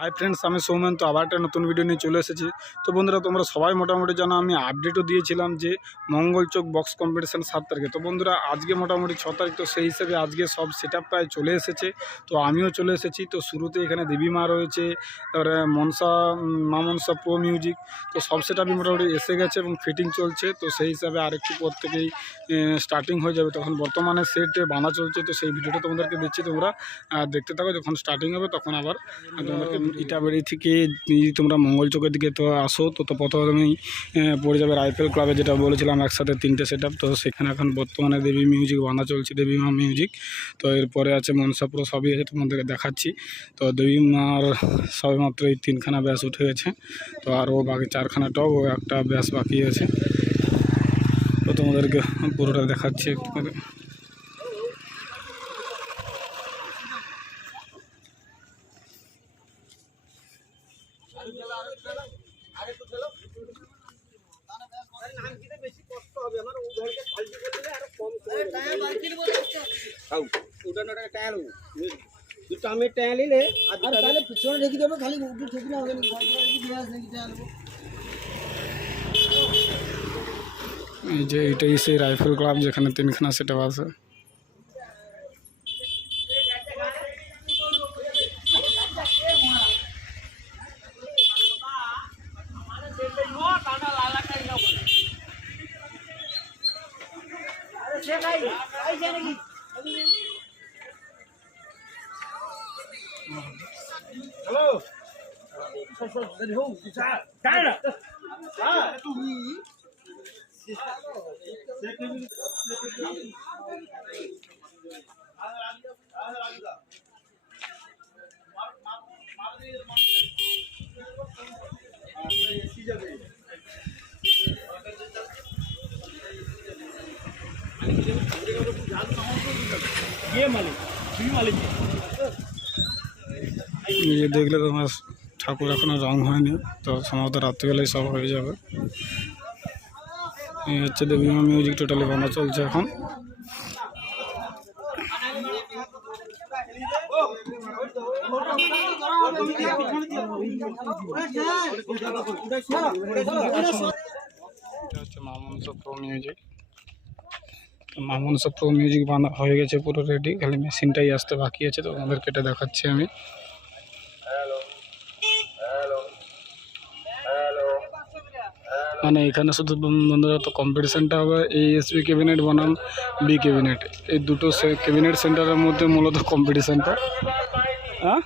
Hi friends, আমি সৌমেন। তো আবার একটা নতুন ভিডিও নিয়ে চলে এসেছি। তো বন্ধুরা, তোমরা সবাই মোটামুটি জানো, আমি আপডেটও দিয়েছিলাম যে মঙ্গলচক বক্স কম্পিটিশান 7 তারিখে। তো বন্ধুরা, আজকে মোটামুটি 6 তারিখ, তো সেই হিসেবে আজকে সব সেট আপ প্রায় চলে এসেছে। তো আমিও চলে এসেছি। তো শুরুতে এখানে দেবী মা রয়েছে, তারপরে মা মনসা প্রো মিউজিক। তো সব সেট আপই মোটামুটি এসে গেছে এবং ফিটিং চলছে। তো সেই হিসাবে আরেকটু পর থেকেই স্টার্টিং হয়ে যাবে। তখন বর্তমানে সেট বাঁধা চলছে। তো সেই ভিডিওটা তোমাদেরকে দিচ্ছি, তোমরা দেখতে থাকো। যখন স্টার্টিং হবে তখন আবার তোমাদেরকে ইটাবাড়ি থেকে যদি তোমরা মঙ্গলচকের দিকে তো আসো, তো প্রথমেই পড়ে যাবে রাইফেল ক্লাবে, যেটা বলেছিলাম একসাথে 3টে সেট আপ। তো সেখানে এখন বর্তমানে দেবী মিউজিক বাঁধা চলছে, দেবী মা মিউজিক। তো এরপরে আছে মনসাপুর, সবই আছে, তোমাদেরকে দেখাচ্ছি। তো দেবী মার সবেমাত্র এই 3খানা ব্যাস উঠে গেছে। তো আরও বাকি 4খানা টপ ও একটা ব্যাস বাকি আছে। তো তোমাদেরকে পুরোটা দেখাচ্ছি একটু করে। এই যে এটাই সেই রাইফেল ক্লাব, যেখানে 3খানা সেট আপ আছে। ये देखले তোমার ঠাকুর এখনো রং হয়নি, তো সম্ভবত রাত্রিবেলায় সব হয়ে যাবে। এই হচ্ছে দেবী মা মিউজিক, টোটালি বাঁধা চলছে এখন। এটা হচ্ছে মা মনসা প্রো মিউজিক। তো মা মনসা প্রো মিউজিক বাঁধা হয়ে গেছে, পুরো রেডি, খালি মেশিনটাই আসতে বাকি আছে। তো আমাদেরকে এটা দেখাচ্ছি আমি। মানে এখানে শুধু বন্ধুরা তো কম্পিটিশানটা হবে এএসবি ক্যাবিনেট বনাম বি ক্যাবিনেট, এই দুটো ক্যাবিনেট সেন্টারের মধ্যে মূলত কম্পিটিশানটা। হ্যাঁ,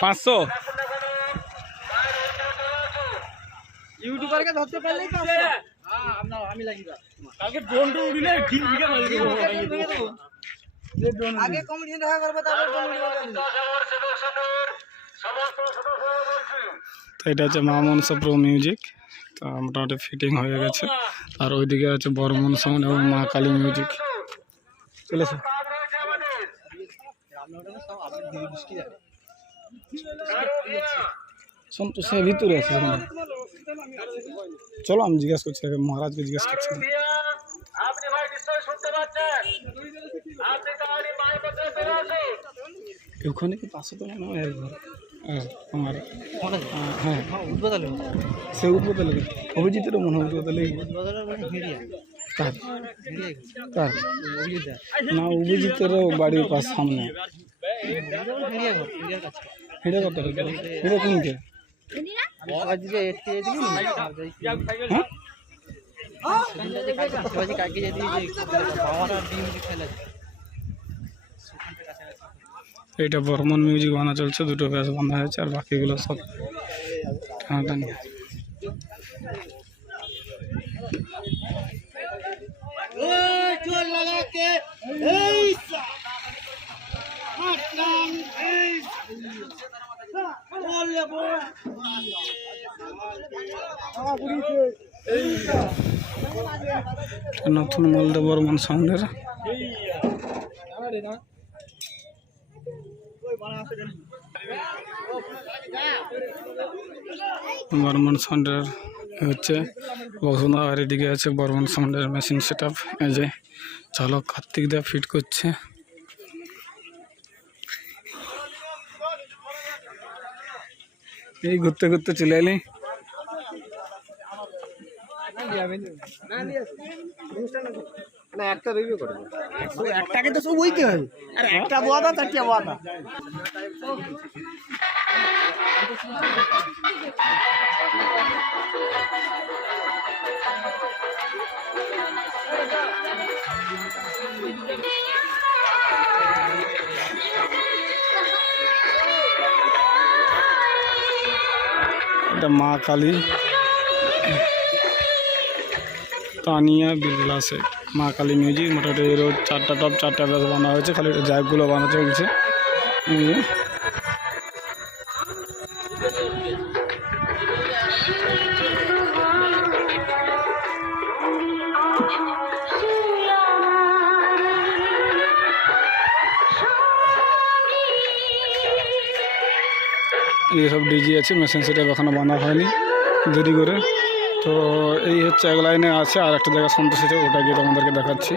500 ইউটিউবারকে ধরতে পারলেই তো আমি লাগিবা কালকে ড্রোন উড়িলে ঠিক বিঘা মারি দেব। আগে কমিশন দেখা করবে, তারপর ড্রোন উড়িবে। তো এটা হচ্ছে মা মনসা প্রো মিউজিক। তো মোটামুটি ফিটিং হয়ে গেছে। আর ওইদিকে আছে বর্মন সাউন্ড এবং মা কালী মিউজিক। চলেছে তো সে ভিতরে আছে। চলো আমি জিজ্ঞাসা করছি, মহারাজকে জিজ্ঞাসা করছি। ওখানে কি 500 টাকা নাম এর ঘর? আমার হ্যাঁ, উদ্বোধন সে উদ্বোধন অভিজিতেরও মনে হয় উদ্বোধন। কার কার না, অভিজিতেরও বাড়ির পাশ সামনে। হেঁটে কত হেঁটে কোনকে? এটা বর্মন মিউজিক বানা চলছে, দুটো ব্যাস বাঁধা হয়েছে, আর বাকিগুলো সব টানাটানি। নতুন মালদা বর্মন সাউন্ডের। বর্মন সাউন্ডের হচ্ছে বসুন্ধরা, আর এদিকে আছে বর্মন সাউন্ডের মেশিন সেট আপ। এই যে চালক কার্তিক দা ফিট করছে। এই ঘুরতে ঘুরতে চলে এলি। একটাকে তো সব বইতে হবে, আর একটা বোয়াদা চারটা বোয়াদা। এটা মা কালী তানিয়া বিল্লাসে মা কালী মিউজিক। মোটামুটি রোজ 4টা টপ 4টা ব্যাস বানা হয়েছে, খালি জ্যাকগুলো বানা চলছে। এইসব ডিজি আছে, মেশিন সেটা এখনো বানা হয়নি, দেরি করে। তো এই হচ্ছে এক লাইনে আছে, আর একটা জায়গা সন্তোষ আছে, ওটা গিয়ে তোমাদেরকে দেখাচ্ছি।